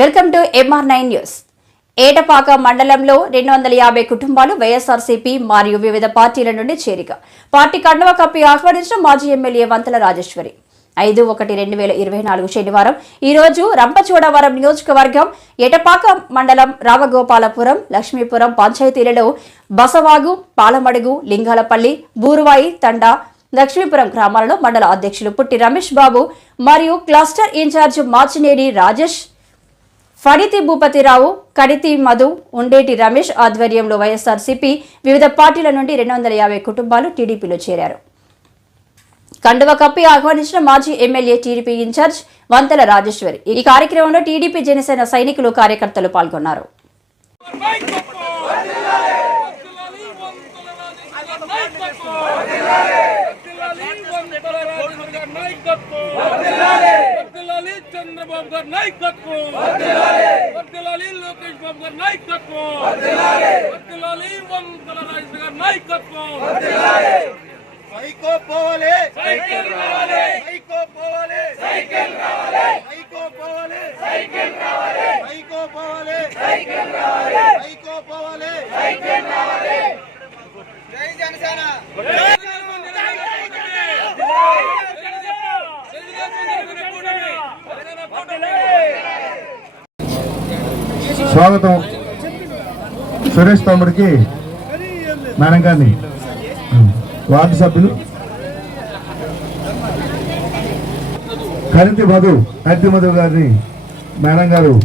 Welcome to MR nine news Etapaka మండలంలో రెండు వందల యాభై కుటుంబాలు వైఎస్ఆర్సీపీ మరియు వివిధ పార్టీల నుండి చేరిక. పార్టీ కండువ కప్పి ఆహ్వానించిన మాజీ ఎమ్మెల్యే వంతల రాజేశ్వరి. ఐదు ఒకటి రెండు వేల ఇరవై నాలుగు శనివారం ఈరోజు రంపచోడవరం నియోజకవర్గం ఎటపాక మండలం రామగోపాలపురం లక్ష్మీపురం పంచాయతీలలో బసవాగు పాలమడుగు లింగాలపల్లి బూరువాయి తండా లక్ష్మీపురం గ్రామాలలో మండల అధ్యక్షులు పుట్టి రమేష్ బాబు మరియు క్లస్టర్ ఇన్ఛార్జ్ మార్చినేని రాజేష్ ఫణితి భూపతిరావు కడితి మధు ఉండేటి రమేష్ ఆధ్వర్యంలో వైఎస్ఆర్సీపీ వివిధ పార్టీల నుండి రెండు వందల యాభై కుటుంబాలు టీడీపీలో చేరారు. కండువ కప్పి ఆహ్వానించిన మాజీ MLA TDP incharge Vanthala Rajeswari ఈ కార్యక్రమంలో టీడీపీ జనసేన సైనికులు కార్యకర్తలు పాల్గొన్నారు. వర్ధిల్లాలి చంద్రబాబు గారి నాయకత్వం వర్ధిల్లాలి లోకేష్ బాబు గారి నాయకత్వం వర్ధిల్లాలి వందల రాజేష్ గారి నాయకత్వం సైకో పోవాలి సైకిల్ రావాలి సైకో పోవాలి సైకిల్ రావాలి సైకో పోవాలి సైకిల్ రావాలి సైకో పోవాలి సైకిల్ రావాలి సైకో పోవాలి సైకిల్ రావాలి జై జనసేన స్వాగతం సురేష్ తమ్ముడికి మేడం గారిని. వార్డు సభ్యులు. కరితి మధు కరితి మధు గారిని మేడం గారు.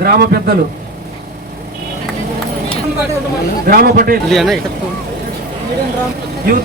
గ్రామ పెద్దలు. గ్రామ పటేల్ యూత్.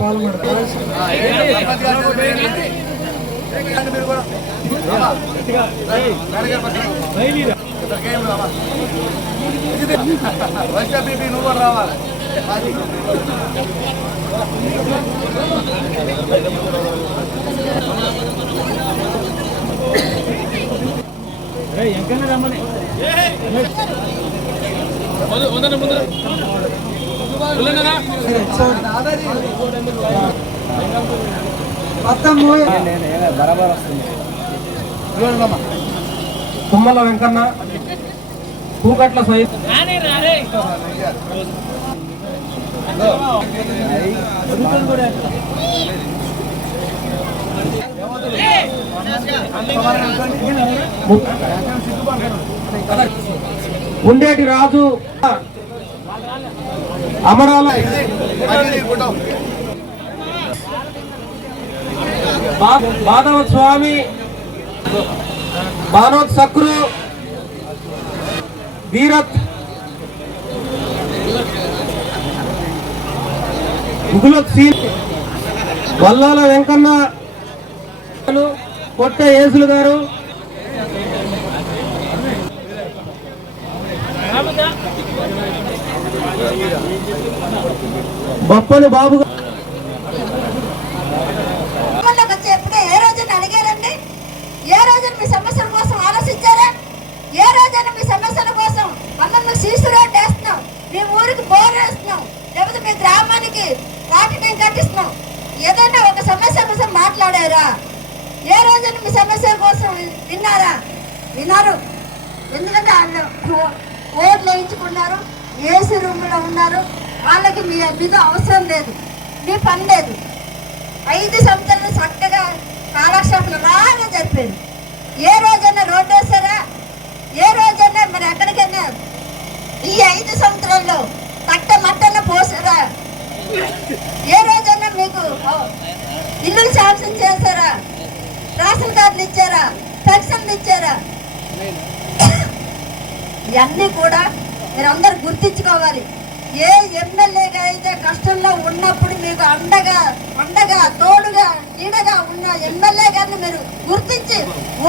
పాలమడుగు బీపీ నువ్వు రావాలి ముందర ముందర. తుమ్మల వెంకన్న. పూకట్ల సైత్ ఉండేటి రాజు. అమరాల మాధవ స్వామి మానోద్ సక్రు వీరత్ ముగులత్ సీన్ వల్లాల వెంకన్న కొట్ట యేసులు గారు. బొప్పని బాబు గారు. వచ్చి ఎప్పుడే ఏ రోజున అడిగారండి? ఏ రోజున మీ సమస్యల కోసం ఆలోచించారా? ఏ రోజైనా మీ సమస్యల కోసం మమ్మల్ని సీసు రోడ్డు వేస్తున్నాం? మీ ఊరికి బోర్ వేస్తున్నాం? లేకపోతే మీ గ్రామానికి వాటి కట్టిస్తున్నాం? ఏదైనా ఒక సమస్య కోసం మాట్లాడారా? ఏ రోజైనా మీ సమస్య కోసం విన్నారా? విన్నారు. ఎందుకంటే వాళ్ళు ఓట్లు వేయించుకున్నారు. ఏసీ రూమ్లో ఉన్నారు. వాళ్ళకి మీ మీద అవసరం లేదు. మీ పని లేదు. ఐదు సంవత్సరాలు చక్కగా కాలక్షేపం రాగా జరిపాడు ఏ రోజైనా రోడ్డు వేసారా ఏ రోజైనా మరి ఎక్కడికైనా? ఈ ఐదు సంవత్సరాల్లో తట్ట మట్టన పోసారా? ఏ రోజైనా మీకు ఓ, ఇల్లు శాంక్షన్ చేశారా? రేషన్ కార్డులు ఇచ్చారా? పెన్షన్లు ఇచ్చారా? ఇవన్నీ కూడా మీరు గుర్తించుకోవాలి. ఏ ఎమ్మెల్యేగా అయితే కష్టంలో ఉన్నప్పుడు మీకు అండగా అండగా తోడుగా నీడగా ఉన్న ఎమ్మెల్యే గారిని మీరు గుర్తించి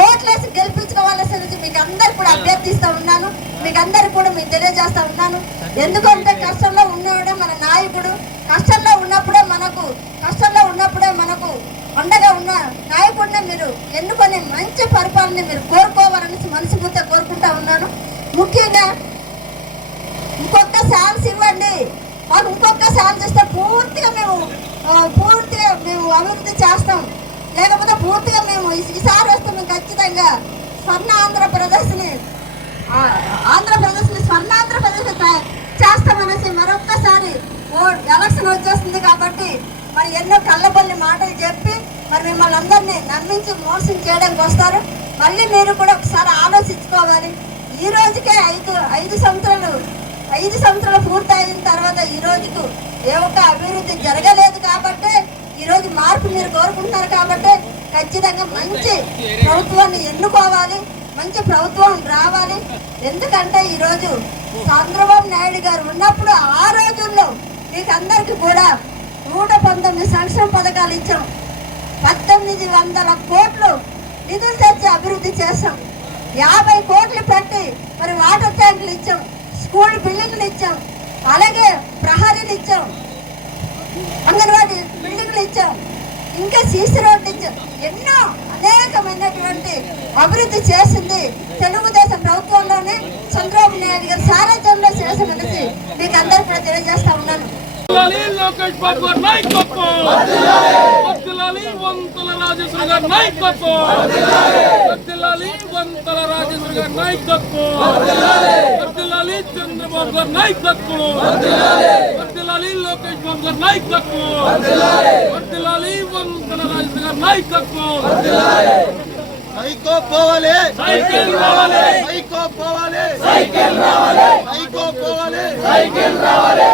ఓట్లేసి గెలిపించుకోవాల్సి మీకు అందరు కూడా అభ్యర్థిస్తూ ఉన్నాను. మీకు అందరు కూడా మీకు తెలియజేస్తా ఉన్నాను. ఎందుకంటే కష్టంలో ఉన్నవాడే మన నాయకుడు. కష్టంలో ఉన్నప్పుడే మనకు కష్టంలో ఉన్నప్పుడే మనకు అండగా ఉన్న నాయకుడిని మీరు ఎన్నుకొని మంచి పరిపాలన మీరు కోరుకోవాలని మనస్ఫూర్తిగా కోరుకుంటా ఉన్నాను. ముఖ్యంగా ఛాన్స్ ఇవ్వండి. మాకు ఇంకొక ఛాన్స్ ఇస్తే పూర్తిగా మేము పూర్తిగా మేము అభివృద్ధి చేస్తాం. లేకపోతే పూర్తిగా మేము ఈ- ఈసారి వస్తే మేము ఖచ్చితంగా స్వర్ణ ఆంధ్రప్రదేశ్ని ఆంధ్రప్రదేశ్ని స్వర్ణాంధ్రప్రదేశ్ చేస్తామనేసి మరొక్కసారి ఓ ఎలక్షన్ వచ్చేస్తుంది కాబట్టి మరి ఎన్నో కళ్ళబల్లి మాటలు చెప్పి మరి మిమ్మల్ని అందరినీ నమ్మించి మోసం చేయడానికి వస్తారు. మళ్ళీ మీరు కూడా ఒకసారి ఆలోచించుకోవాలి. ఈ రోజుకే ఐదు ఐదు సంవత్సరాలు ఐదు సంవత్సరాలు పూర్తయిన తర్వాత ఈ రోజుకు ఏ ఒక్క అభివృద్ధి జరగలేదు కాబట్టి ఈరోజు మార్పు మీరు కోరుకుంటున్నారు కాబట్టి ఖచ్చితంగా మంచి ప్రభుత్వాన్ని ఎన్నుకోవాలి మంచి ప్రభుత్వం రావాలి. ఎందుకంటే ఈరోజు చంద్రబాబు నాయుడు గారు ఉన్నప్పుడు ఆ రోజుల్లో మీకు అందరికీ కూడా నూట పంతొమ్మిది సంక్షేమ పథకాలు ఇచ్చాం. పద్దెనిమిది వందల కోట్లు నిధులు తెచ్చి అభివృద్ధి చేశాం. యాభై కోట్లు పెట్టి మరి వాటర్ ట్యాంకులు ఇచ్చాం. స్కూల్ బిల్డింగ్లు ఇచ్చాం. అలాగే ప్రహరీలు ఇచ్చాం. అంగన్వాడీ బిల్డింగ్లు ఇచ్చాం. ఇంకా సీసీ రోడ్డు ఇచ్చాం. ఎన్నో అనేకమైనటువంటి అభివృద్ధి చేసింది తెలుగుదేశం ప్రభుత్వంలోనే చంద్రబాబు నాయుడు గారు. సారథ్యంలో చేసినది మీకు అందరికీ కూడా తెలియజేస్తా ఉన్నాను. వర్ధిల్లాలి వంతల రాజేశ్వరి గారి నాయకత్వం. వర్ధిల్లాలి వంతల రాజేశ్వరి గారి నాయకత్వం. వర్ధిల్లాలి చంద్రబాబు గారి నాయకత్వం. వర్ధిల్లాలి లోకేష్ బాబు గారి నాయకత్వం. వర్ధిల్లాలి వంతల రాజేశ్వరి గారి నాయకత్వం. హైకో పోవాలి. సైకిల్ రావాలి. హైకో పోవాలి. సైకిల్ రావాలి. హైకో పోవాలి. సైకిల్ రావాలి.